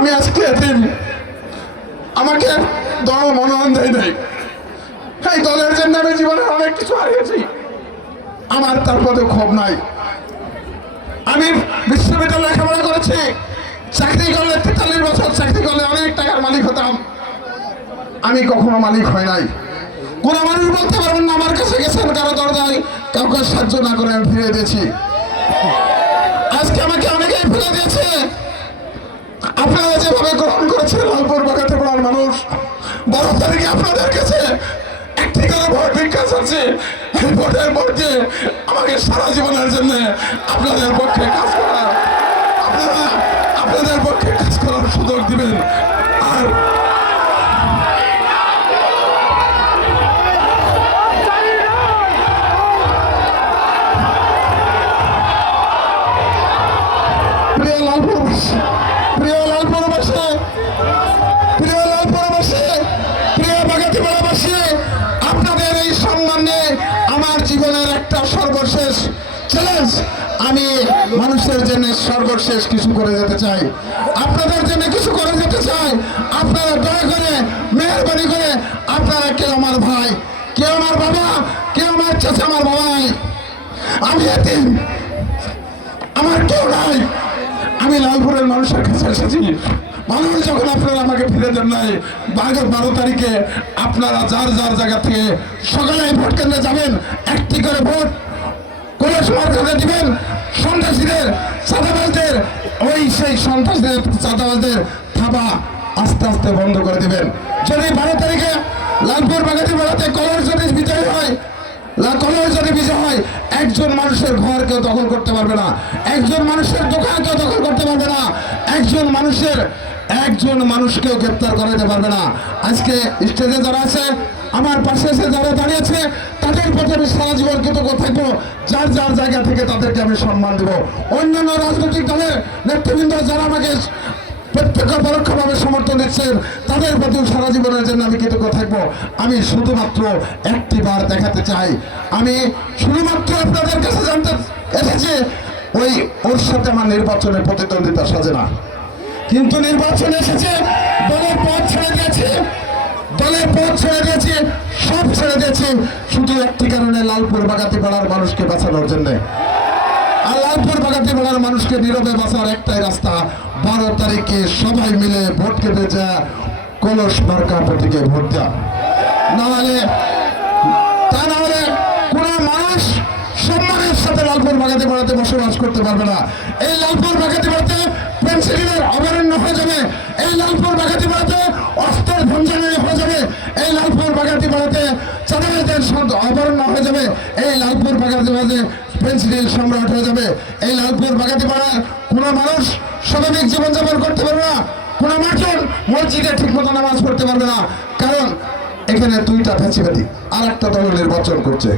আমি আজকে এদিন আমাকে দল মনোনয়ন দেয় নাই, এই দলের জন্য আমি জীবনে অনেক কিছু হারিয়েছি, আমার তার প্রতি ক্ষোভ নাই। আমি বিশ্ববিদ্যালয়ে লেখাপড়া করেছি, চাকরি করলে 43 বছর চাকরি করলে অনেক টাকার মালিক হতাম, আমি কখনো মালিক হয় নাই। কোন মানুষ বলতে পারবেন না আমার কাছে গেছেন কারো দরজায় কাউকে সাহায্য না করে আমি ফিরে দিয়েছি। আজকে আমাকে অনেকেই ফেলে দিয়েছে, আপনারা যেভাবে গ্রহণ করেছেন লালপুর বাগাতে পড়ার মানুষ, 12 তারিখে আপনাদের কাছে একটি করে ভোট ভিক্ষা চাচ্ছে, এই ভোটের ভোটে আমাকে সারা জীবনের জন্য আপনাদের পক্ষে কাজ করার, আপনাদের পক্ষে কাজ করার সুযোগ দিবেন। আর প্রিয় লালপুরবাসী, প্রিয় বাগাতিপাড়াবাসী, আপনাদের এই সম্মানে আমার জীবনের একটা সর্বশেষ চ্যালেঞ্জ, আমি মানুষের জন্য সর্বশেষ কিছু করে যেতে চাই, আপনাদের জন্য কিছু করে যেতে চাই। আপনারা দয়া করে মেহরবানি করে, আপনারা কেউ আমার ভাই, কেউ আমার বাবা, কেউ আমার চাচা, আমার বাবা নাই, আমি এতিম, আমার কেউ নাই, আমি লালপুরের মানুষের কাছে এসেছি। মানুষ যখন আপনারা আমাকে ফিরে দেন নাই, 12 তারিখে আপনারা যার যার জায়গা থেকে সকালে ভোট কেন্দ্রে যাবেন, একটি করে ভোট কলেজ মার্কেটে দিবেন। সন্ত্রাসীদের, চাঁদাবাজদের, সেই সন্ত্রাসীদের, চাঁদাবাজদের থাবা আস্তে আস্তে বন্ধ করে দিবেন। যদি 12 তারিখে লালপুর বাগাতিপাড়াতে কলেজ যদি বিজয় হয়, একজন মানুষের ঘর কেউ দখল করতে পারবে না, একজন মানুষের দোকান কেউ দখল করতে পারবে না, একজন মানুষকেও গ্রেপ্তার করাতে পারবে না। আজকে স্টেজে যারা আছে, আমার পাশে এসে যারা দাঁড়িয়েছে, তাদের প্রতি আমি সারা জীবন কৃতজ্ঞ থাকবো। যার যার জায়গা থেকে তাদেরকে আমি সম্মান দেবো। অন্যান্য রাজনৈতিক দলের নেতৃবৃন্দ যারা আমাকে প্রত্যক্ষ পরোক্ষভাবে সমর্থন দিচ্ছেন, তাদের প্রতিও সারা জীবনের জন্য আমি কৃতজ্ঞ থাকবো। আমি শুধুমাত্র একটি বার দেখাতে চাই, আমি শুধুমাত্র আপনাদের কাছে জানতে এসেছি, ওর সাথে আমার নির্বাচনে প্রতিদ্বন্দ্বিতা সাজে না, কিন্তু নির্বাচনে এসেছে, দলের পথ ছেড়ে দিয়েছি, সব ছেড়ে দিয়েছি, শুধু একটি কারণে, লালপুর বাগাতিপাড়ার মানুষকে বাঁচানোর জন্য। আর লালপুর বাগাতিপাড়ার মানুষকে নীরবে বাঁচার একটাই রাস্তা, 12 তারিখে সবাই মিলে ভোট কেটে যা কলস মার্কা প্রতীকে ভোট দেওয়া। না হলে কোন মানুষ সম্মানের সাথে লালপুর বাগাতিপাড়াতে বসবাস করতে পারবে না। এই লালপুর বাগাতিপাড়াতে পেন্সিলের অভয়ারণ্য হয়ে যাবে, এই লালপুর বাগাতিপাড়াতে অস্ত্রের ভঞ্জানি হয়ে যাবে, এই লালপুর বাগাতিপাড়াতে চাঁদাবাজদের অভয়ারণ্য হয়ে যাবে, এই লালপুর বাগাতিপাড়াতে পেন্সিলের সম্রাট হয়ে যাবে। এই লালপুর বাগাতিপাড়ায় কোনো মানুষ স্বাভাবিক জীবনযাপন করতে পারবে না, কোনো মানুষ মসজিদে ঠিক মতো নামাজ পড়তে পারবে না, কারণ এখানে 2টা ফ্যাসিবাদী আর একটা দল নির্বাচন করছে।